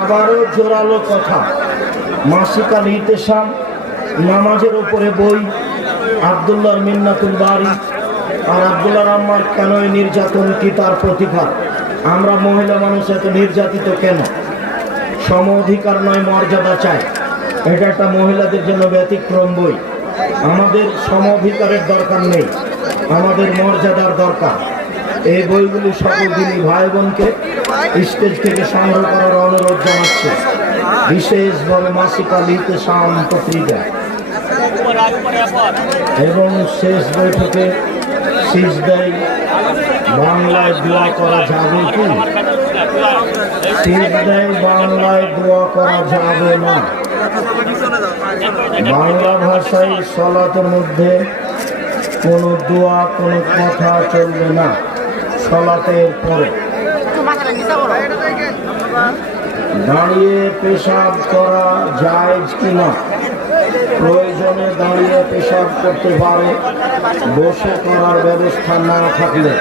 আবারও জোরালো কথা, মাসিক আল ইতেসাম, নামাজের উপরে বই, আব্দুল্লাহর মিন্নাতুল বারি আর আব্দুল্লাহর আম্মার কেন নির্যাতন কি তার প্রতিকার। আমরা মহিলা মানুষ এত নির্যাতিত কেন? সম অধিকার নয়, মর্যাদা চাই। এটা একটা মহিলাদের জন্য ব্যতিক্রম বই। আমাদের সম অধিকারের দরকার নেই, আমাদের মর্যাদার দরকার। এই বইগুলি সকল দিনই ভাই বোনকে স্টেজ থেকে সংগ্রহ করার অনুরোধ জানাচ্ছে, বিশেষভাবে মাসিক আল ইতেসাম পত্রিকা। এবং শেষ বৈঠকে সিজদায় বাংলায় দোয়া করা যাবে কি? সিজদায় বাংলায় দোয়া করা যাবে না। বাংলা ভাষায় সলাতের মধ্যে কোনো দোয়া, কোনো কথা চলবে না। সলাতের পরে দাঁড়িয়ে পেশাব করা জায়েজ কিনা? প্রয়োজনে দাঁড়িয়ে পেশাব করতে পারে, বসে করার ব্যবস্থা না থাকলে।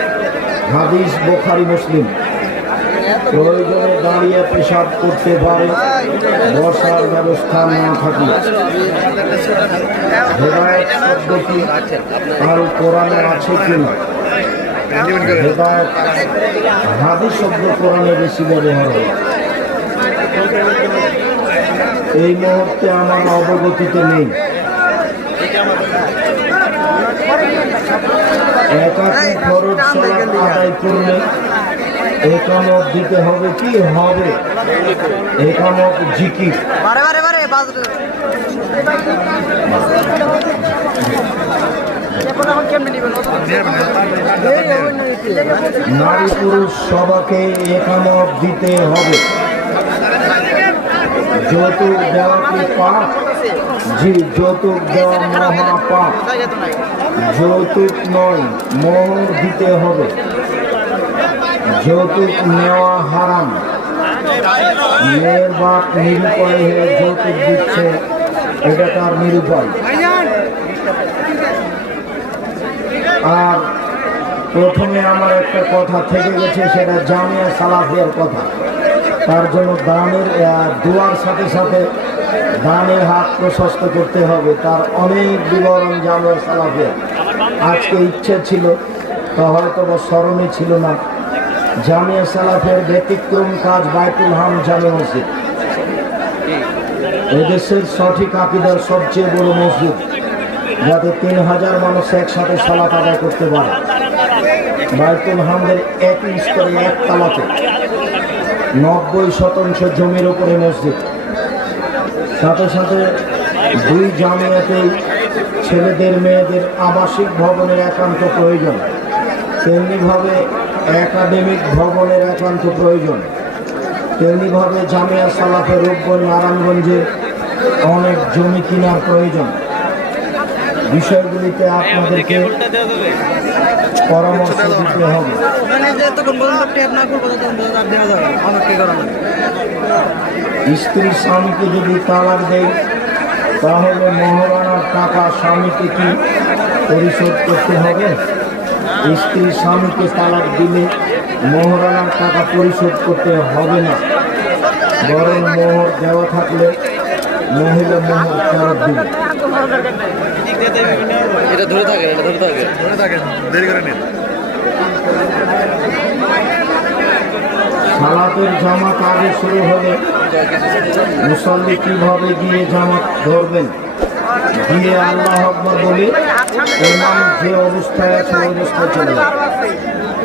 হাদিস বুখারী মুসলিম। প্রয়োজনে দাঁড়িয়ে পেশাব করতে পারে, বসার ব্যবস্থা না থাকলে। হেদায়েত শব্দটি আল কোরআনে আছে কিনা? হেদায়েত হাদিস শব্দ কোরআনে বেশি ব্যবহার হয়। এই মুহূর্তে আমার অবগতিতে নেই। একাকী ফরজ সালাত আদায় করলে একামত দিতে হবে কি? হবে। একামত জিকির। নারী পুরুষ সবাইকে একামত দিতে হবে। যৌতুক দেওয়া কি পাপ? জি, যৌতুক দেওয়া মহা পাপ। যৌতুক নয়, মোহর দিতে হবে। যৌতুক নেওয়া হারাম। মেয়ের বাপ নিরুপায় হয়ে যৌতুক দিচ্ছে, এটা তার নিরুপায়। আর প্রথমে আমার একটা কথা থেকে গেছে, সেটা জামিয়া সালাফিয়ার কথা। তার জন্য দানের দোয়ার সাথে সাথে দানের হাত প্রশস্ত করতে হবে। তার অনেক বিবরণ জামিয়া সালাফিয়া। আজকে ইচ্ছে ছিল, তা হয়তো বা স্মরণে ছিল না। জামিয়া সালাফের ব্যতিক্রম কাজ বাইতুল হাম জামে মসজিদ। এদেশের সঠিক আকীদার সবচেয়ে বড় মসজিদ, যাতে 3000 মানুষ একসাথে সালাত আদায় করতে পারে। বাইতুল হামদের এক স্তরে, এক তালাতে 90% জমির উপরে মসজিদ। সাথে সাথে 2 জামিয়াতেই ছেলেদের মেয়েদের আবাসিক ভবনের একান্ত প্রয়োজন, তেমনিভাবে একাডেমিক ভবনের একান্ত প্রয়োজন। তেমনিভাবে জামিয়া সালাফের রূপগঞ্জ নারায়ণগঞ্জে অনেক জমি কেনার প্রয়োজন। বিষয়গুলিতে আপনাদেরকে পরামর্শ দিতে হবে। স্ত্রী স্বামীকে যদি তালাক দেয়, তাহলে মহারানার টাকা স্বামীকে কি পরিশোধ করতে হবে? স্ত্রী স্বামীকে তালাক দিলে মহারানার টাকা পরিশোধ করতে হবে না, বরং মোহর দেওয়া থাকলে মহিলা মোহর ফেরত দিবে। সালাতের জামাত আগে শুরু হলে মুসল্লি কিভাবে গিয়ে জামাত ধরবেন? গিয়ে আল্লাহু আকবার বলে ইমাম যে অবস্থায় আছে ওই অবস্থায় চলে যাবে।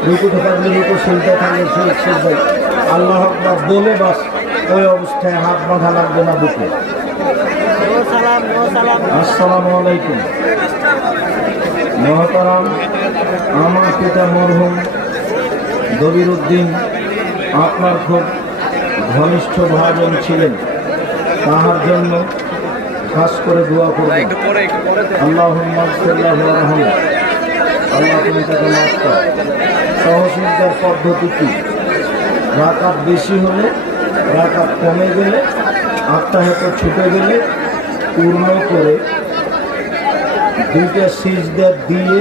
রুকুতে থাকলে রুকু, সিজদা থাকলে সিজদা, আল্লাহু আকবার বলে বাস ওই অবস্থায় হাত বাঁধা লাগবে না বুকে। আসসালামু আলাইকুম। মহতারাম, আমার পিতা মরহুম দবির উদ্দিন আপনার খুব ঘনিষ্ঠ ভাজন ছিলেন। তাহার জন্য খাস করে দোয়া করবেন। আল্লাহুম্মা সাল্লাল্লাহু আলাইহি। আল্লাহ তুমি তাকে মাফ করো। সহসিদ্ধার পদ্ধতি কি? রাকাত বেশি হলে, রাকাত কমে গেলে, আত্মাহত ছুটে গেলে পূর্ণ করে 2টা সিজদা দিয়ে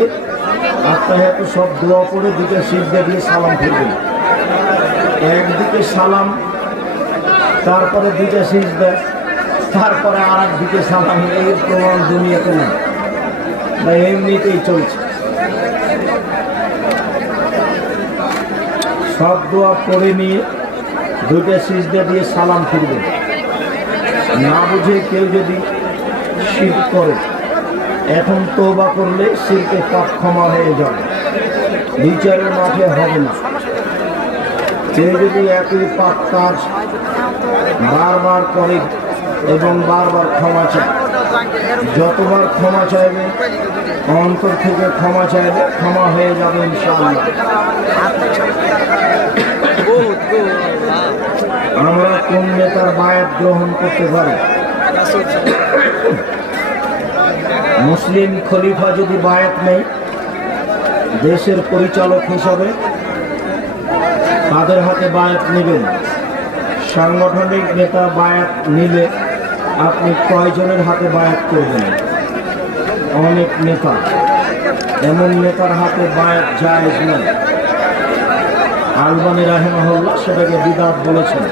আত্মাহত সব দোয়া করে 2টা সিজদা দিয়ে সালাম ফিরবেন। একদিকে সালাম, তারপরে দুইটা সিজদা, তারপরে আর এক দিকে সালাম। এই প্রমাণ দুনিয়াতে নেই বা এমনিতেই চলছে। সব দোয়া পড়ে নিয়ে দুইটা সিজদা দিয়ে সালাম ফিরবে। না বুঝে কেউ যদি শিরক করে, এখন তওবা করলে শিরকের পাপ ক্ষমা হয়ে যাবে, বিচারের মাঠে হবে না। কেউ যদি একই পাপ কাজ বারবার করে এবং বারবার ক্ষমা চায়, যতবার ক্ষমা চাইবে, অন্তর থেকে ক্ষমা চাইবে, ক্ষমা হয়ে যাবে ইনশাআল্লাহ। আমরা কোন নেতার বায়াত গ্রহণ করতে পারি? মুসলিম খলিফা যদি বায়াত নেই দেশের পরিচালক হিসাবে, তাদের হাতে বায়াত নেবেন। সাংগঠনিক নেতা বায়াত নিলে আপনি কয়জনের হাতে বায়াত করবেন? অনেক নেতা, এমন নেতার হাতে বায়াত জায়েজ নয়। আলবানী রাহিমাহুল্লাহ সেটাকে বিদআত বলেছেন।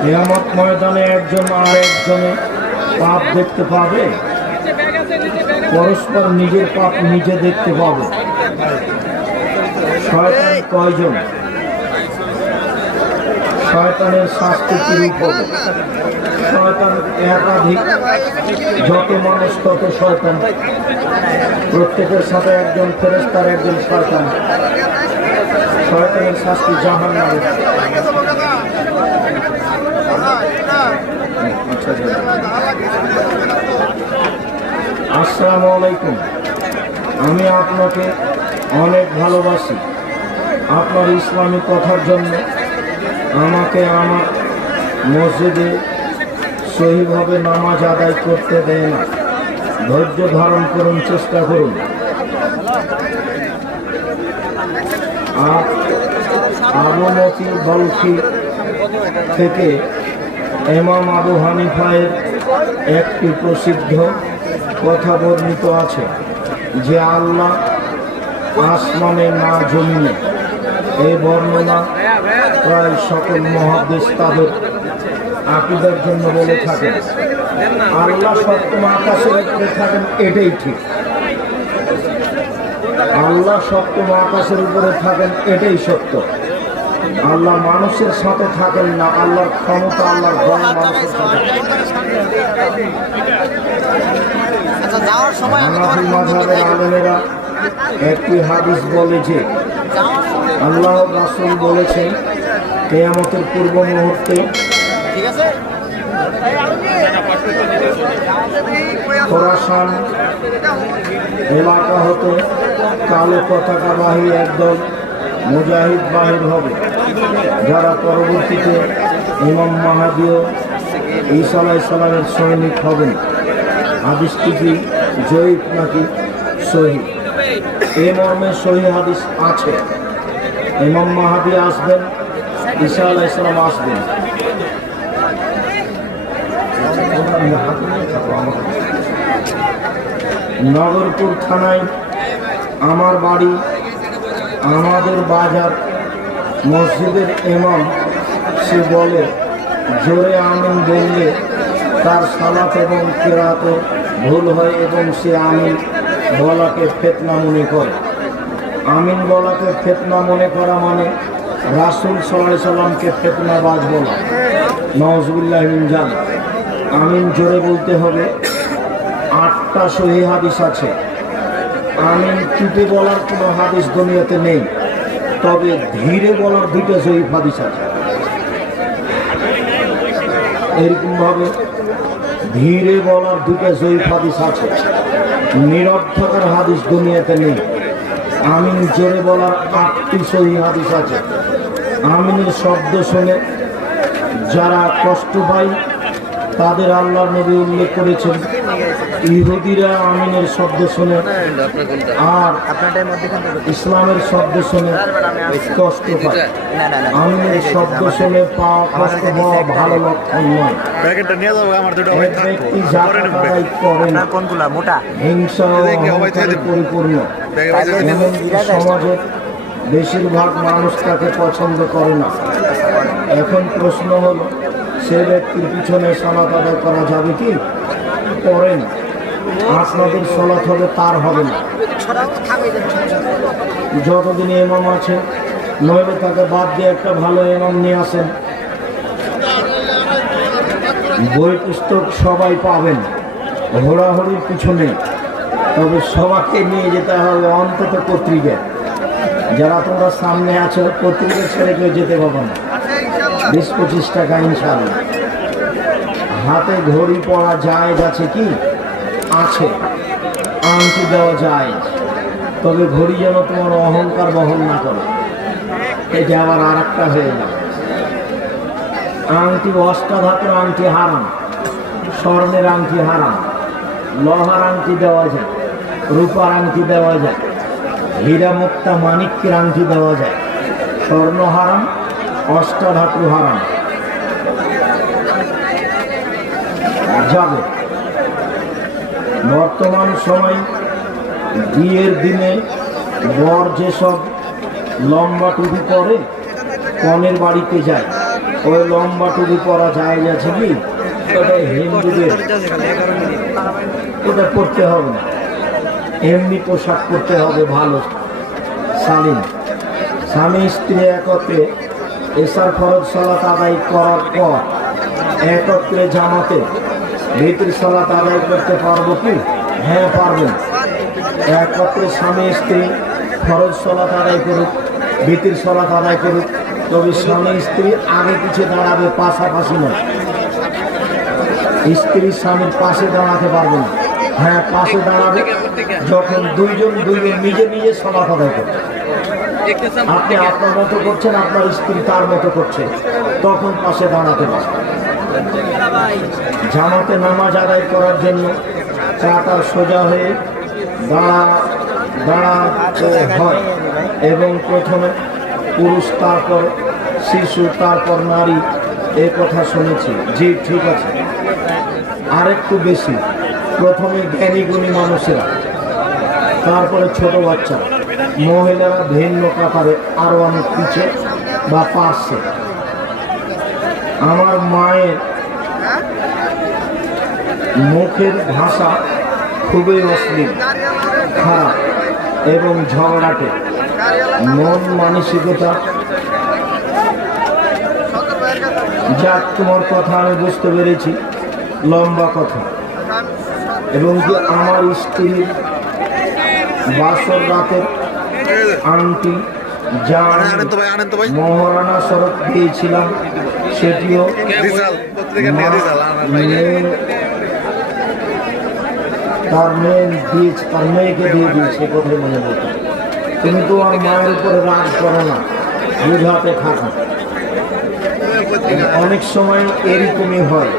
কিয়ামত ময়দানে একজন আর একজনে পাপ দেখতে পাবে, পরস্পর নিজের পাপ নিজে দেখতে পাবে। শয়তান কয়জন? শয়তানের শাস্তি কিরূপ হবে? শয়তান একাধিক, যত মানুষ তত শয়তান। প্রত্যেকের সাথে একজন ফেরেশতার একজন শয়তান। শয়তানের শাস্তি জাহান্নামে। আসসালামু আলাইকুম। আমি আপনাকে অনেক ভালোবাসি। আপনার ইসলামী কথার জন্য আমাকে আমার মসজিদে সহিভাবে নামাজ আদায় করতে দেয় না। ধৈর্য ধারণ করুন, চেষ্টা করুন। আবু মতি বলখি থেকে ইমাম আবু হানিফায়ের একটি প্রসিদ্ধ কথা বর্ণিত আছে যে আল্লাহ আসমানে না জমিনে। এই বর্ণনা প্রায় সকল মুহাদ্দিস তাদের আকীদার জন্য বলে থাকেন। আল্লাহ সপ্তম আকাশের উপরে থাকেন, এটাই ঠিক। আল্লাহ সপ্তম আকাশের উপরে থাকেন, এটাই সত্য। আল্লাহ মানুষের সাথে থাকেন না। আল্লাহর ক্ষমতা, আল্লাহর বল মানুষের সাথে। হানাফি মাযহাবের আলেমেরা একটি হাদিস বলে যে আল্লাহ রাসূল বলেছেন কিয়ামতের পূর্ব মুহূর্তে খোরাসান এলাকা হতে কালো পতাকাবাহী একদল মুজাহিদ বাহির হবে, যারা পরবর্তীতে ইমাম মাহদী ও ঈসা আলাইহিস সালামের সৈনিক হবেন। হাদিসটি কি জয়ীফ নাকি সহিহ? এই মর্মে সহিহ হাদিস আছে। ইমাম মাহদী আসবেন, ঈসা আলাইহিস সালাম আসবেন। নগরপুর থানায় আমার বাড়ি, আমাদের বাজার। মসজিদের ইমাম সে বলে জোরে আমিন বললে তার সালাত এবং কেরাতে ভুল হয় এবং সে আমিন বলাকে ফিতনা মনে করে। আমিন বলাকে ফিতনা মনে করা মানে রাসূল সাল্লাল্লাহু আলাইহি সাল্লামকে ফিতনাবাজ বলা। নাউযুবিল্লাহ মিন যালিক। আমিন জোরে বলতে হবে। 8টা সহিহ হাদিস আছে। আমিন চুপে বলার কোনো হাদিস দুনিয়াতে নেই, তবে ধীরে বলার 2টা জয়ীফ হাদিস আছে। এরকমভাবে ধীরে বলার 2টা জয়ীফ হাদিস আছে। নীরব থাকার হাদিস দুনিয়াতে নেই। আমিন জোরে বলার 8টি সহিহ হাদিস আছে। আমিনের শব্দ শুনে যারা কষ্ট পায় তাদের আল্লাহর নবী উল্লেখ করেছেন ইহুদিরা আমিনের শব্দ শুনে আর ইসলামের শব্দ শুনে কষ্ট পায়। আমিনের শব্দ শুনে পাওয়া কষ্ট হওয়া ভালো লক্ষণ নয়। ব্যক্তি জাকাত আদায় করে না, হিংসা ও অহংকারে পরিপূর্ণ। এমনকি সমাজের বেশিরভাগ মানুষ তাকে পছন্দ করে না। এখন প্রশ্ন হলো, সে ব্যক্তির পিছনে সালাত আদায় করা যাবে কি? করেন, আপনাদের সালাত হবে, তার হবে না। যতদিন ইমাম আছে, নইলে তাকে বাদ দিয়ে একটা ভালো ইমাম নিয়ে আসেন। বই পুস্তক সবাই পাবেন, ঘোরাঘুরির পিছনে, তবে সবাইকে নিয়ে যেতে হবে অন্তত পত্রিকা। যারা তোমরা সামনে আছো, পত্রিকা ছেড়ে কেউ যেতে পারবো না। 20-25 টাকা ইনশাআল্লাহ। হাতে ঘড়ি পরা জায়েজ আছে কি? আছে। আংটি দেওয়া যায়, তবে ঘড়ি যেন তোমার অহংকার বহন না করে, এটা আবার আর একটা হয়ে যাবে। আংটি অষ্টাধাতুর আংটি হারাম, স্বর্ণের আংটি হারাম, লোহার আংটি দেওয়া যায়, রূপার আংটি দেওয়া যায়, হীরা মুক্তা মানিক্যের আংটি দেওয়া যায়। স্বর্ণ হারাম, অষ্টাধাতু হারাম। যাবে বর্তমান সময় বিয়ের দিনে বর যেসব লম্বা টুপি পরে কনের বাড়িতে যায়, ওই লম্বা টুপি পরা যায় আছে কি? ওটা হিন্দুদের, ওটা পরতে হবে না। এমনি পোশাক পরতে হবে ভালো শালীন। স্বামী স্ত্রী একত্রে এশার ফরজ সালাত আদায় করার পর একত্রে জামাতে ভিতর সালাত আদায় করতে পারবো কি? হ্যাঁ, পারবেন। একত্রে স্বামী স্ত্রী ফরজ সালাত আদায় করুক, ভিতর সালাত আদায় করুক, তবে স্বামী স্ত্রী আগে পিছিয়ে দাঁড়াবে, পাশাপাশি নয়। স্ত্রী স্বামীর পাশে দাঁড়াতে পারবে না। হ্যাঁ, পাশে দাঁড়াবে যখন দুইজন নিজে নিজে সালাত আদায় করবে। আপনি আপনার মতো করছেন, আপনার স্ত্রী তার মতো করছে, তখন পাশে দাঁড়াতে পারবে। জামাতে নামাজ আদায় করার জন্য কাতার সোজা হয়ে দাঁড়াতে হয় এবং প্রথমে পুরুষ, তারপর শিশু, তারপর নারী, এ কথা শুনেছি। জি, ঠিক আছে। আরেকটু বেশি, প্রথমে জ্ঞানী গুণী মানুষেরা, তারপরে ছোট বাচ্চা, মহিলারা ভিন্ন কাতারে আরো অনেক পিছে বা পাশে। আমার মায়ের মুখের ভাষা খুবই অশ্লীল, খারাপ এবং ঝগড়াটে। মন মানসিকতা, যাক, তোমার কথা আমি বুঝতে পেরেছি, লম্বা কথা। এবং কি আমার স্ত্রীর বাসর রাতের আংটি যা মহারানা স্বরূপ দিয়েছিলাম, সেটিও তার মেয়েকে দিয়ে দিয়েছে। কোথায় মনে বলতো, তুমি তো আর মায়ের উপরে রাগ করো না, বুঝাতে থাকো। অনেক সময় এরকমই হয়,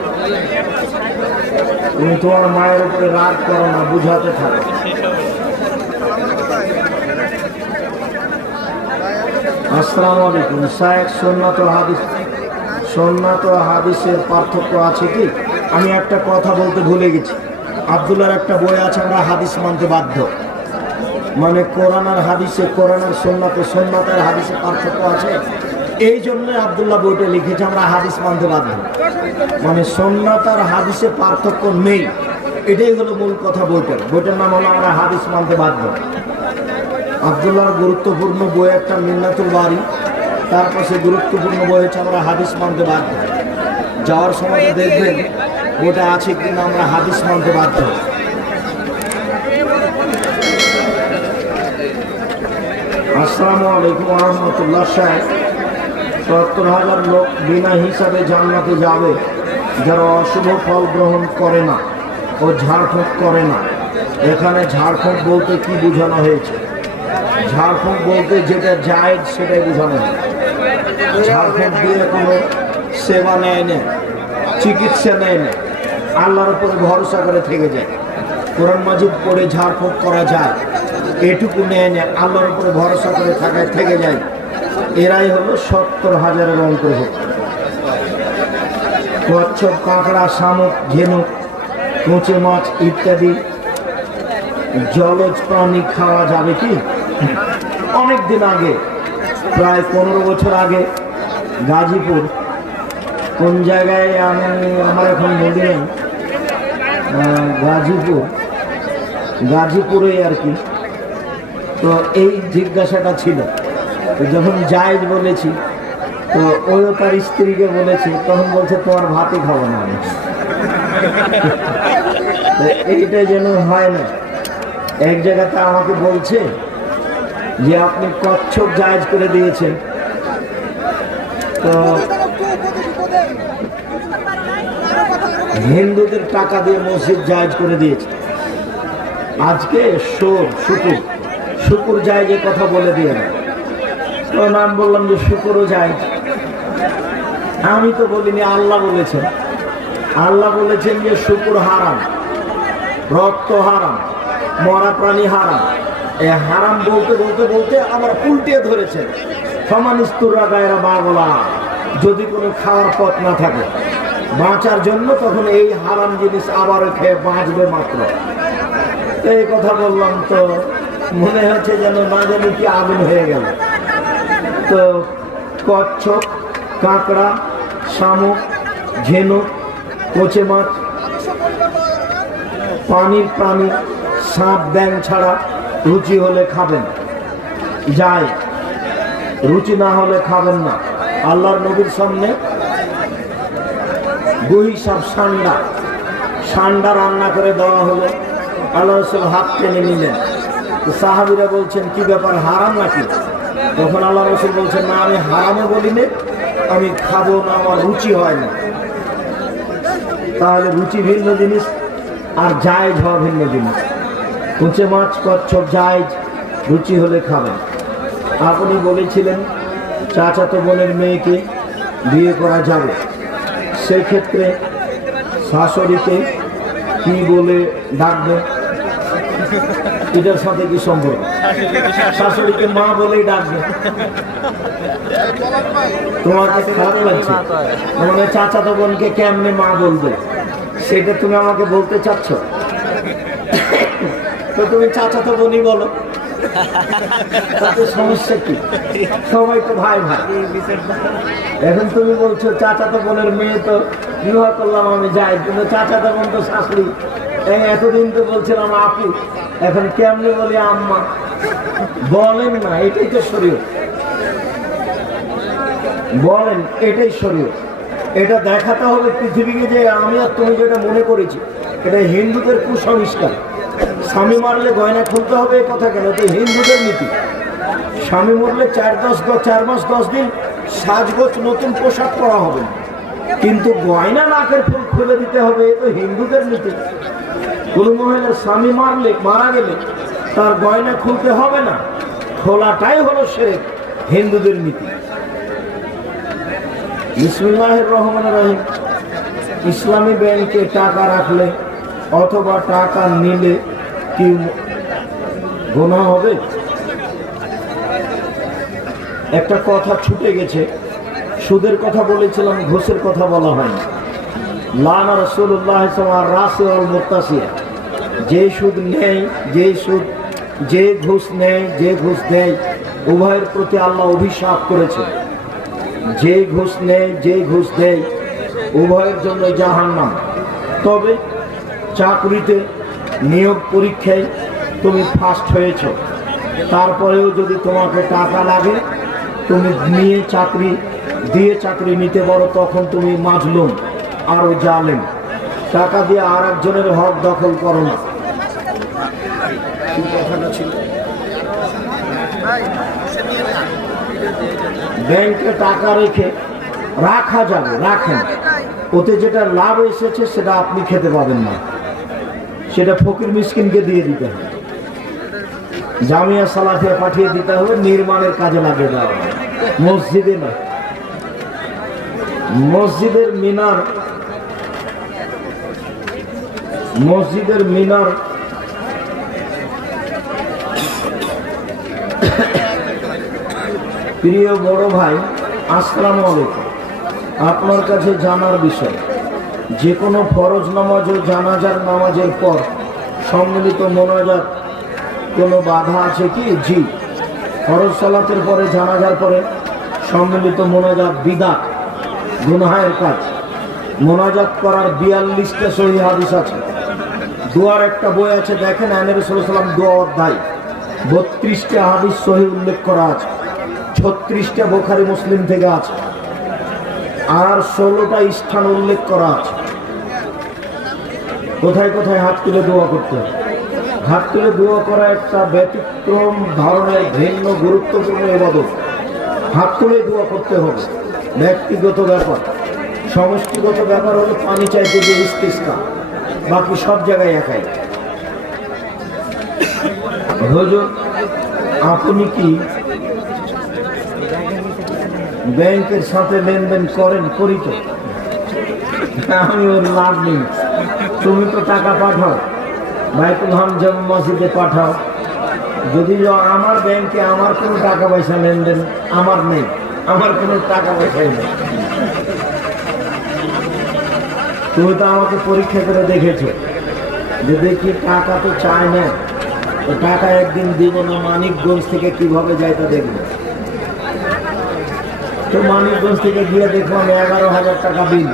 তুমি তোমার মায়ের উপরে রাগ করো না, বুঝাতে থাকো। আসসালামু আলাইকুম। শায়েখ, সুন্নাত ও হাদিসের পার্থক্য আছে কি? আমি একটা কথা বলতে ভুলে গেছি। আব্দুল্লাহর একটা বই আছে, আমরা হাদিস মানতে বাধ্য, মানে কোরআন আর হাদিসে, কোরআন আর সুন্নাত আর হাদিসে পার্থক্য আছে। এই জন্য আব্দুল্লাহ বইটা লিখেছে আমরা হাদিস মানতে বাধ্য, মানে সুন্নাত আর হাদিসে পার্থক্য নেই। এটাই হলো মূল কথা বইটার নাম হলো আমরা হাদিস মানতে বাধ্য। আব্দুল্লাহর গুরুত্বপূর্ণ বই একটা মিন্নাতুল বারী, তার পাশে গুরুত্বপূর্ণ বই হচ্ছে আমরা হাদিস মানতে বাধ্য। যাওয়ার সময় দেখবেন ওটা আছে কিনা আমরা হাদিস মানতে বাধ্য। আসসালামু আলাইকুম ওয়া রাহমাতুল্লাহ। সাহেব, ৭০,০০০ লোক বিনা হিসাবে জান্নাতে যাবে যারা অশুভ ফল গ্রহণ করে না ও ঝাড়ফুঁক করে না। এখানে ঝাড়ফুঁক বলতে কি বোঝানো হয়েছে? ঝাড়ফুঁক বলতে যেটা জায়েজ সেটাই বোঝানো হয়। ঝাড়ফুঁক দিয়ে কোনো সেবা নেয় না, চিকিৎসা নেয় না, আল্লাহর উপরে ভরসা করে থেকে যায়। কোরআন মাজিদ পড়ে ঝাড়ফুঁক করা যায়, এটুকু নেয় না, আল্লাহর উপরে ভরসা করে থাকায় থেকে যায়। এরাই হলো ৭০,০০০-এর অন্তর্ভুক্ত। কচ্ছপ, কাঁকড়া, শামুক, ঝিনুক, কুঁচে মাছ ইত্যাদি জলজ প্রাণী খাওয়া যাবে কি? অনেক দিন আগে, প্রায় 15 বছর আগে, গাজীপুর কোন জায়গায় আমি আমার এখন মনে নেই, গাজীপুরে আর কি। তো এই জিজ্ঞাসাটা ছিল, তো যখন জায়েজ বলেছি তো ওইও তার স্ত্রীকে বলেছে, তখন বলছে তোমার ভাতই খাবো না আমি। এইটা যেন হয় না। এক জায়গাতে আমাকে বলছে যে আপনি কচ্ছপ জায়েজ করে দিয়েছেন, তো হিন্দুদের টাকা দিয়ে মসজিদ জায়েজ করে দিয়েছে। আজকে শুকুর জায়েজের কথা বলে দিয়ে না, তো নাম বললাম যে শুকুরও জায়েজ। আমি তো বলিনি, আল্লাহ বলেছেন। আল্লাহ বলেছেন যে শুকুর হারাম, রক্ত হারাম, মরা প্রাণী হারাম। এ হারাম বলতে বলতে বলতে আবার উল্টে ধরেছে, সমানিস্তুরা গায়রা বাগলা, যদি কোনো খাওয়ার পথ না থাকে বাঁচার জন্য, তখন এই হারাম জিনিস আবারও খেয়ে বাঁচবে মাত্র। এই কথা বললাম, তো মনে হচ্ছে যেন না জানি কি আগুন হয়ে গেল। তো কচ্ছপ, কাঁকড়া, শামুক, ঝিনুক, কোচে মাছ, পানির প্রাণী, সাপ, ব্যাং ছাড়া রুচি হলে খাবেন, যায় রুচি না হলে খাবেন না। আল্লাহর নবীর সামনে গুহি সাপ, সান্ডা রান্না করে দেওয়া হলো। আল্লাহ রাসূল হাত টেনে নিলেন। সাহাবীরা বলছেন কি ব্যাপার, হারাম নাকি? তখন আল্লাহ রাসূল বলছেন, না আমি হারামও বলিনি, আমি খাবো না, আমার রুচি হয় না। তাহলে রুচি ভিন্ন জিনিস আর জায়েজ হওয়া ভিন্ন জিনিস। কুচে মাছ, কচ্ছপ জায়েজ, রুচি হলে খাবেন। আপনি বলেছিলেন চাচাতো বোনের মেয়েকে বিয়ে করা যাবে, সেক্ষেত্রে শাশুড়িকে কি বলে ডাকবে? এটার সাথে কি সম্পর্ক? শাশুড়িকে মা বলেই ডাকবে। তোমাকে খারাপ লাগছে মানে চাচাতো বোনকে কেমনে মা বলবে, সেটা তুমি আমাকে বলতে চাচ্ছ? তো তুমি চাচাতো বোনই বলো, তাতে সমস্যা কি? সবাই তো ভাই ভাই। এখন তুমি বলছো চাচাতো বোনের মেয়ে তো বিবাহ করলাম আমি, যাই, কিন্তু চাচাতো বোন তো শাশুড়ি। এতদিন তো বলছিলাম আপু, এখন কেমনি বলি আম্মা? বলেন না, এটাই তো শরীয়ত। বলেন, এটাই শরীয়ত। এটা দেখাতে হবে পৃথিবীকে যে আমি আর তুমি যেটা মনে করেছি এটা হিন্দুদের কুসংস্কার। স্বামী মারলে গয়না খুলতে হবে, এ কথা কেন? তো হিন্দুদের নীতি। স্বামী মরলে 4 মাস 10 দিন সাজগোজ নতুন পোশাক পরা হবে, কিন্তু গয়না নাকের ফুল খুলে দিতে হবে, এ তো হিন্দুদের নীতি। কোন মহিলার স্বামী মারা গেলে তার গয়না খুলতে হবে না, খোলাটাই হলো শিরক, হিন্দুদের নীতি। বিসমিল্লাহির রহমানির রহিম। ইসলামী ব্যাংকে টাকা রাখলে অথবা টাকা নিলে কি গুনাহ হবে? একটা কথা ছুটে গেছে, সুদের কথা বলেছিলাম, ঘুষের কথা বলা হয়নি। লানা রাসূলুল্লাহ সাল্লাল্লাহু আলাইহি ওয়াসাল্লাম মুত্তাসিয়া, যে সুদ নেয়, যে ঘুষ নেয়, যে ঘুষ দেয়, উভয়ের প্রতি আল্লাহ অভিশাপ করেছে। যে ঘুষ নেয়, যে ঘুষ দেয়, উভয়ের জন্য জাহান্নাম। তবে চাকরিতে নিয়োগ পরীক্ষায় তুমি ফার্স্ট হয়েছ, তারপরেও যদি তোমাকে টাকা লাগে, তুমি চাকরি নিতে পারো, তখন তুমি মাজলুম আর জালেম। টাকা দিয়ে আর একজনের হক দখল করো না। কথাটা ছিল ব্যাংকে টাকা রাখা যাবে, রাখেন, ওতে যেটা লাভ এসেছে সেটা আপনি খেতে পাবেন না, সেটা ফকির মিসকিনকে দিয়ে দিতে হবে, জামিয়া সালাফিয়া পাঠিয়ে দিতে হবে, নির্মাণের কাজে লাগিয়ে দেওয়া হবে, মসজিদে না। মসজিদের মিনার প্রিয় বড় ভাই, আসসালামু আলাইকুম। আপনার কাছে জানার বিষয়, যে কোনো ফরজ নামাজ ও জানাজার নামাজের পর সম্মিলিত মোনাজাত কোনো বাধা আছে কি? জি, ফরজ সালাতের পরে, জানাজার পরে সম্মিলিত মোনাজাত বিদআত। গুনাহের কাজ। মোনাজাত করার 42টা সহিহ হাদিস আছে। দোয়ার একটা বই আছে, দেখেন নবী সাল্লাল্লাহু আলাইহি ওয়াসাল্লাম দোয়া অধ্যায়, 32টা হাদিস সহিহ উল্লেখ করা আছে, 36টা বুখারী মুসলিম থেকে আছে, আর 16টা স্থান উল্লেখ করা আছে। কোথায় কোথায় হাত তুলে দোয়া করতে হবে। হাত তুলে দোয়া করা একটা ব্যতিক্রম ধরনের ভিন্ন গুরুত্বপূর্ণ ইবাদত। হাত তুলে দোয়া করতে হবে। ব্যক্তিগত ব্যাপার, সমষ্টিগত ব্যাপার হলো পানি চাইতে যে ইস্তিসকা, বাকি সব জায়গায় একাই। হুজুর, আপনি কি ব্যাংকের সাথে লেনদেন করেন? করি তো। আমি ওর লাভ নেই। তুমি তো টাকা পাঠাও, বাইতুল হামজাম মসজিদে পাঠাও। যদি আমার ব্যাংকে আমার কোনো টাকা পয়সা লেনদেন আমার নেই, আমার কোনো টাকা পয়সাই নেই। তুমি তো আমাকে পরীক্ষা করে দেখেছো যে দেখি টাকা তো চায় না, টাকা একদিন দিব না, মানিকগঞ্জ থেকে কিভাবে যায় তা দেখবো। তো মানিকগঞ্জ থেকে গিয়ে দেখলাম 11,000 টাকা বিল।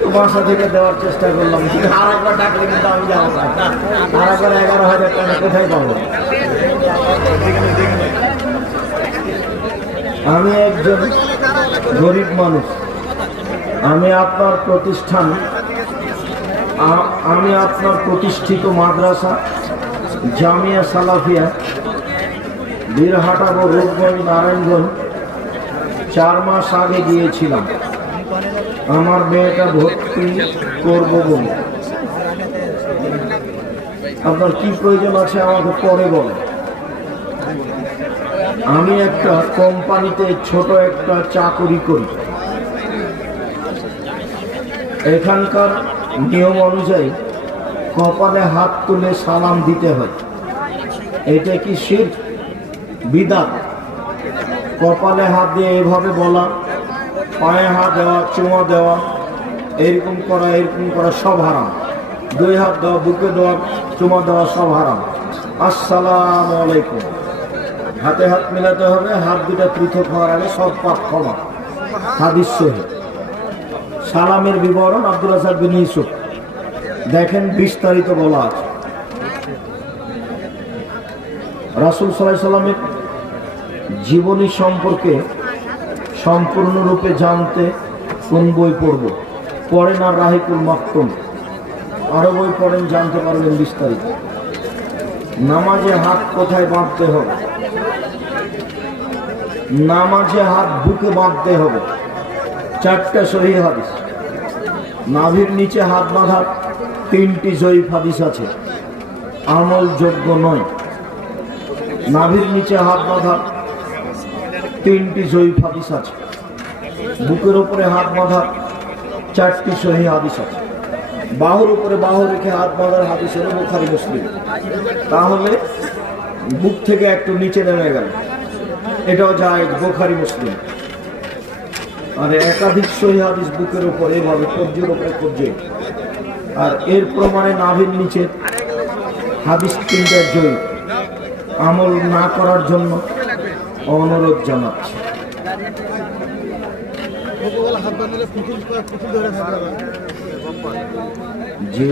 তো বাসা থেকে দেওয়ার চেষ্টা করলাম, আর একবার ডাকলে কিন্তু আমি যাবো না, আর একবার 11,000 টাকা কোথায় পাবো? আমি একজন গরিব মানুষ। আমি আপনার প্রতিষ্ঠিত মাদ্রাসা জামিয়া সালাফিয়া বীরহাটা ও রূপগঞ্জ নারায়ণগঞ্জ 4 মাস আগে গিয়েছিলাম আমার মেয়েটা ভর্তি করব বলে। আপনার কি প্রয়োজন আছে আমাকে পরে বলেন। আমি একটা কোম্পানিতে ছোট একটা চাকরি করি। এখানকার নিয়ম অনুযায়ী কপালে হাত তুলে সালাম দিতে হয়। এটা কি শিরক? বিদআত? কপালে হাত দিয়ে এভাবে বলা, পায়ে হাত দেওয়া, চুমা দেওয়া, এরকম করা সব হারাম। 2 হাত দেওয়া, বুকে দেওয়া, চুমা দেওয়া সব হারাম। আসসালামু আলাইকুম, হাতে হাত মেলাতে হবে। হাত দুটা পৃথক হওয়ার আগে সব পাপ ক্ষমা। হাদিস সহিহ। সালামের বিবরণ আব্দুল রাজ্জাক বিন ইউসুফ, দেখেন বিস্তারিত বলা আছে। রাসূল সাল্লাল্লাহু আলাইহি ওয়াসাল্লামের জীবনী সম্পর্কে সম্পূর্ণরূপে জানতে কোন বই পড়ব? পড়েন আর রাহিকুল মাকতুম, আরো বই পড়েন, জানতে পারবেন বিস্তারিত। নামাজে হাত কোথায় বাঁধতে হবে? নামাজে হাত বুকে বাঁধতে হবে। 4টা সহিহ হাদিস। নাভির নিচে হাত বাঁধার 3টি জয়ীফ হাদিস আছে, আমলযোগ্য নয়। নাভির নিচে হাত বাঁধার 3টি জয়ীফ হাদিস আছে। বুকের উপরে হাত বাঁধার 4টি সহিহ হাদিস আছে। বাহুর উপরে বাহু রেখে হাত বাঁধার হাদিস হলো বুখারী মুসলিম। তাহলে বুক থেকে একটু নিচে নেমে গেল, এটাও জায়েজ, বুখারী মুসলিম। আর একাধিক সহিহ হাদিস বুকের উপর এভাবে কবজির উপরে কবজি। আর এর প্রমাণে নাভির নিচে হাদিস 3টা জয়ীফ। আমল না করার জন্য অনুরোধ জানাচ্ছি। জি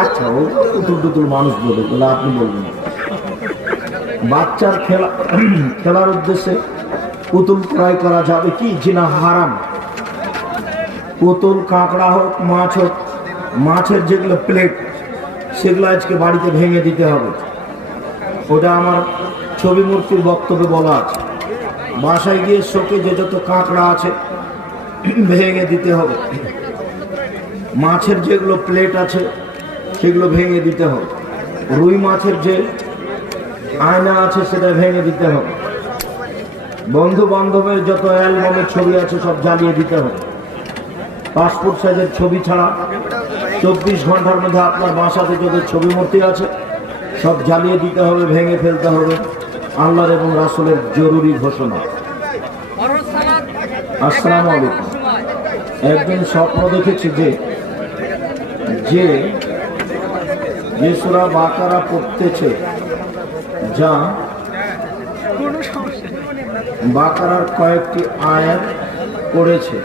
আচ্ছা, ও পুতুল মানুষ বলে, তাহলে আপনি বলবেন। বাচ্চার খেলার উদ্দেশ্যে পুতুল ক্রয় করা যাবে কি? জিনা হারাম। পুতুল, কাঁকড়া হোক, মাছ হোক, মাছের যেগুলো প্লেট সেগুলো আজকে বাড়িতে ভেঙে দিতে হবে। ওটা আমার ছবি মূর্তির বক্তব্যে বলা আছে। বাসায় গিয়ে শোকে যে যত কাঁকড়া আছে ভেঙে দিতে হবে। মাছের যেগুলো প্লেট আছে সেগুলো ভেঙে দিতে হবে। রুই মাছের যে আয়না আছে সেটা ভেঙে দিতে হবে। বন্ধু বান্ধবের যত অ্যালবামের ছবি আছে সব জ্বালিয়ে দিতে হবে। পাসপোর্ট সাইজের ছবি ছাড়া 24 ঘন্টার মধ্যে আপনার বাসাতে যত ছবি মূর্তি আছে সব জ্বালিয়ে দিতে হবে, ভেঙে ফেলতে হবে। আল্লাহর এবং রাসূলের জরুরি ঘোষণা। আসসালামু আলাইকুম। একজন স্বপ্ন দেখেছে যে সূরা বাকারা পড়তেছে, যা বাকারার কয়েকটি আয়াত পড়েছে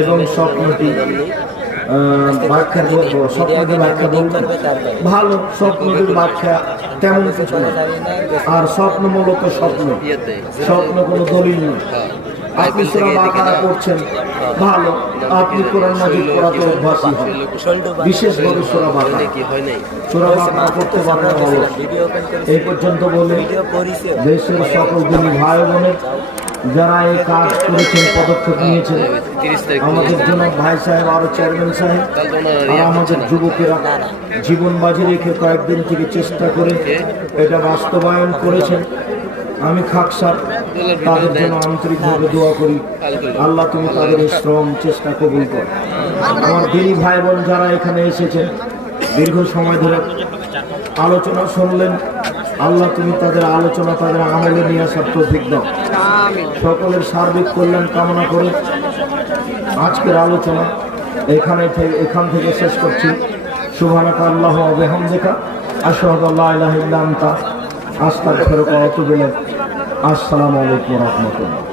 এবং স্বপ্নটি স্বপ্নটি ব্যাখ্যা বলবেন। ভালো, স্বপ্নটির ব্যাখ্যা তেমন কিছু না, আর স্বপ্ন মূলত স্বপ্ন কোনো দলিল নয়। আপনি সূরা বাকারা পড়ছেন, ভালো, আপনি কোরআন মাজিদ পড়াতে অভ্যাসী হন, বিশেষভাবে সূরা বাকারা পড়তে পারেন ভালো। এই পর্যন্ত বলে দেশের সকল দিনী ভাই বোনের যারা এই কাজ করেছেন, পদক্ষেপ নিয়েছেন, আমাদের জন্য ভাই সাহেব, আরো চেয়ারম্যান সাহেব, আর আমাদের যুবকেরা জীবন বাজি রেখে কয়েকদিন থেকে চেষ্টা করে এটা বাস্তবায়ন করেছেন। আমি খাকসার তাদের জন্য আন্তরিকভাবে দোয়া করি, আল্লাহ তুমি তাদের এই শ্রম চেষ্টা কবুল কর। আমার দিনী ভাই বোন যারা এখানে এসেছেন, দীর্ঘ সময় ধরে আলোচনা শুনলেন, আল্লাহ তুমি তাদের আলোচনা তাদের আমলে নিয়ে আসার তৌফিক দাও। সকলের সার্বিক কল্যাণ কামনা করে আজকের আলোচনা এখান থেকে শেষ করছি। সুবহানাকা আল্লাহু ওয়া বিহামদিকা আশহাদু আল্লা ইলাহা ইল্লা আনতা আস্তাগফিরুকা ওয়া আতুবু ইলাইক। আসসালামু আলাইকুম ওয়া রাহমাতুল্লাহ।